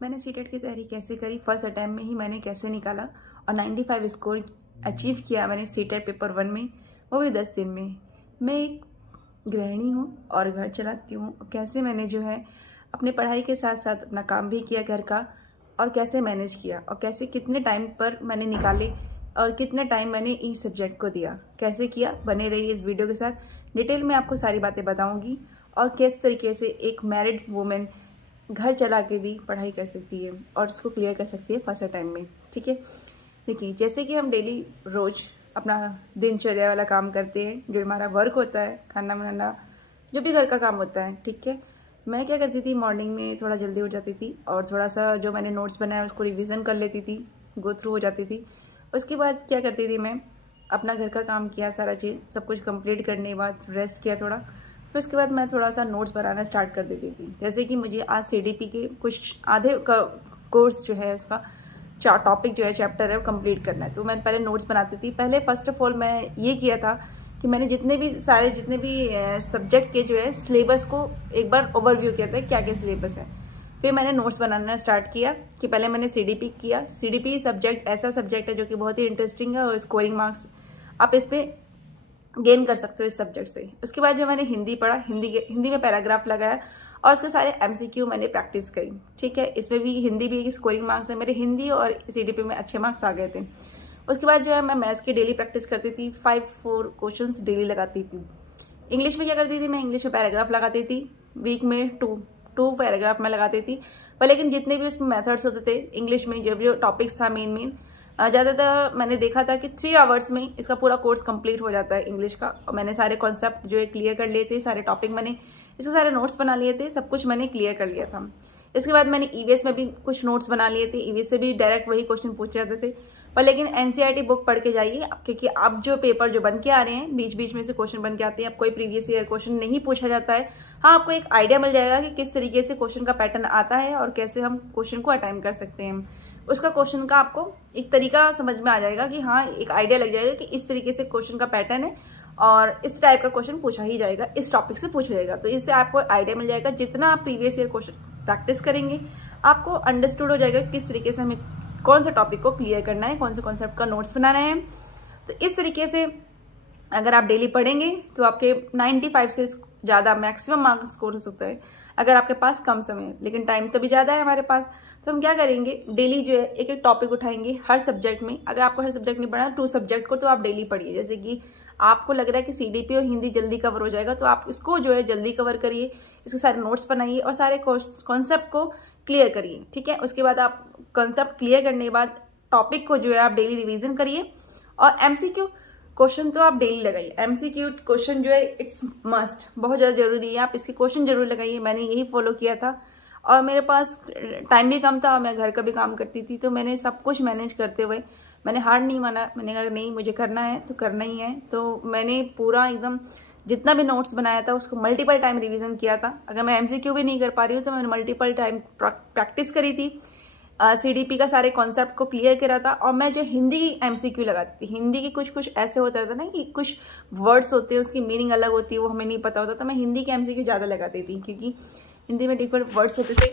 मैंने सीटेट की तैयारी कैसे करी, फर्स्ट अटैम्प्ट में ही मैंने कैसे निकाला और 95 स्कोर अचीव किया मैंने सीटेट पेपर 1 में, वो भी 10 दिन में। मैं एक गृहिणी हूँ और घर चलाती हूँ। कैसे मैंने जो है अपने पढ़ाई के साथ साथ अपना काम भी किया घर का, और कैसे मैनेज किया और कैसे कितने टाइम पर मैंने निकाले और कितने टाइम मैंने इस सब्जेक्ट को दिया, कैसे किया। बने रहिए इस वीडियो के साथ, डिटेल में आपको सारी बातें बताऊंगी और किस तरीके से एक मैरिड वुमेन घर चला के भी पढ़ाई कर सकती है और इसको क्लियर कर सकती है फर्स्ट टाइम में। ठीक है, देखिए जैसे कि हम डेली रोज़ अपना दिनचर्या वाला काम करते हैं, जो हमारा वर्क होता है, खाना बनाना, जो भी घर का काम होता है। ठीक है, मैं क्या करती थी, मॉर्निंग में थोड़ा जल्दी उठ जाती थी और थोड़ा सा जो मैंने नोट्स बनाया उसको रिवीजन कर लेती थी, गो थ्रू हो जाती थी। उसके बाद क्या करती थी, मैं अपना घर का काम किया, सारा चीज़ सब कुछ कंप्लीट करने के बाद रेस्ट किया थोड़ा। फिर उसके बाद मैं थोड़ा सा नोट्स बनाना स्टार्ट कर देती थी। जैसे कि मुझे आज सीडीपी के कुछ आधे का कोर्स जो है उसका टॉपिक जो है, चैप्टर है, वो कंप्लीट करना है, तो मैं पहले नोट्स बनाती थी। पहले फर्स्ट ऑफ ऑल मैं ये किया था कि मैंने जितने भी सब्जेक्ट के जो है सिलेबस को एक बार ओवरव्यू किया था, क्या क्या सिलेबस है। फिर मैंने नोट्स बनाना स्टार्ट किया कि पहले मैंने सीडीपी किया। सीडीपी सब्जेक्ट ऐसा सब्जेक्ट है जो कि बहुत ही इंटरेस्टिंग है और स्कोरिंग मार्क्स आप इस पर गेन कर सकते हो इस सब्जेक्ट से। उसके बाद जो मैंने हिंदी पढ़ा, हिंदी में पैराग्राफ लगाया और उसके सारे एमसीक्यू मैंने प्रैक्टिस करी। ठीक है, इसमें भी हिंदी भी एक स्कोरिंग मार्क्स है, मेरे हिंदी और सीडीपी में अच्छे मार्क्स आ गए थे। उसके बाद जो है मैं मैथ्स की डेली प्रैक्टिस करती थी, 5-4 क्वेश्चंस डेली लगाती थी। इंग्लिश में क्या करती थी, मैं इंग्लिश में पैराग्राफ लगाती थी, वीक में टू पैराग्राफ में लगाती थी। पर लेकिन जितने भी उसमें मेथड्स होते थे इंग्लिश में, जब जो टॉपिक्स था मेन ज़्यादातर मैंने देखा था कि 3 आवर्स में इसका पूरा कोर्स कंप्लीट हो जाता है इंग्लिश का। और मैंने सारे कॉन्सेप्ट जो है क्लियर कर लिए थे, सारे टॉपिक मैंने इसके सारे नोट्स बना लिए थे, सब कुछ मैंने क्लियर कर लिया था। इसके बाद मैंने ईवीएस में भी कुछ नोट्स बना लिए थे, ईवीएस से भी डायरेक्ट वही क्वेश्चन पूछे जाते थे। पर लेकिन एनसीईआरटी बुक पढ़ के जाइए, क्योंकि अब जो पेपर जो बन के आ रहे हैं, बीच बीच में से क्वेश्चन बन के आते हैं, अब कोई प्रीवियस ईयर क्वेश्चन नहीं पूछा जाता है। हाँ, आपको एक आइडिया मिल जाएगा कि किस तरीके से क्वेश्चन का पैटर्न आता है और कैसे हम क्वेश्चन को अटेम्प्ट कर सकते हैं। उसका क्वेश्चन का आपको एक तरीका समझ में आ जाएगा कि हाँ, एक आइडिया लग जाएगा कि इस तरीके से क्वेश्चन का पैटर्न है और इस टाइप का क्वेश्चन पूछा ही जाएगा, इस टॉपिक से पूछा जाएगा। तो इससे आपको आइडिया मिल जाएगा। जितना आप प्रीवियस ईयर क्वेश्चन प्रैक्टिस करेंगे, आपको अंडरस्टूड हो जाएगा किस तरीके से हमें कौन सा टॉपिक को क्लियर करना है, कौन से कॉन्सेप्ट का नोट्स बनाना है। तो इस तरीके से अगर आप डेली पढ़ेंगे तो आपके 95 से ज़्यादा मैक्सिमम मार्क्स स्कोर हो सकता है, अगर आपके पास कम समय है। लेकिन टाइम तो भी ज़्यादा है हमारे पास, तो हम क्या करेंगे, डेली जो है एक एक टॉपिक उठाएंगे हर सब्जेक्ट में। अगर आपको हर सब्जेक्ट नहीं पढ़ना, 2 सब्जेक्ट को तो आप डेली पढ़िए। जैसे कि आपको लग रहा है कि सीडीपी और हिंदी जल्दी कवर हो जाएगा, तो आप इसको जो है जल्दी कवर करिए, इसके सारे नोट्स बनाइए और सारे कॉन्सेप्ट को क्लियर करिए। ठीक है, उसके बाद आप कॉन्सेप्ट क्लियर करने के बाद टॉपिक को जो है आप डेली रिवीजन करिए। और एमसीक्यू क्वेश्चन तो आप डेली लगाइए। एमसीक्यू क्वेश्चन जो है इट्स मस्ट, बहुत ज़्यादा जरूरी है, आप इसके क्वेश्चन जरूर लगाइए। मैंने यही फॉलो किया था और मेरे पास टाइम भी कम था और मैं घर का भी काम करती थी, तो मैंने सब कुछ मैनेज करते हुए मैंने हार नहीं माना। मैंने कहा नहीं, मुझे करना है तो करना ही है। तो मैंने पूरा एकदम जितना भी नोट्स बनाया था उसको मल्टीपल टाइम रिवीजन किया था। अगर मैं एमसीक्यू भी नहीं कर पा रही हूँ तो मैंने मल्टीपल टाइम प्रैक्टिस करी थी, सीडीपी का सारे कॉन्सेप्ट को क्लियर करा था। और मैं जो हिंदी की एमसीक्यू लगाती थी, हिंदी की कुछ ऐसे होता था ना कि कुछ वर्ड्स होते हैं उसकी मीनिंग अलग होती है, वो हमें नहीं पता होता, तो मैं हिंदी की एमसीक्यू ज़्यादा लगाती थी, क्योंकि हिंदी में डिफरेंट वर्ड्स होते थे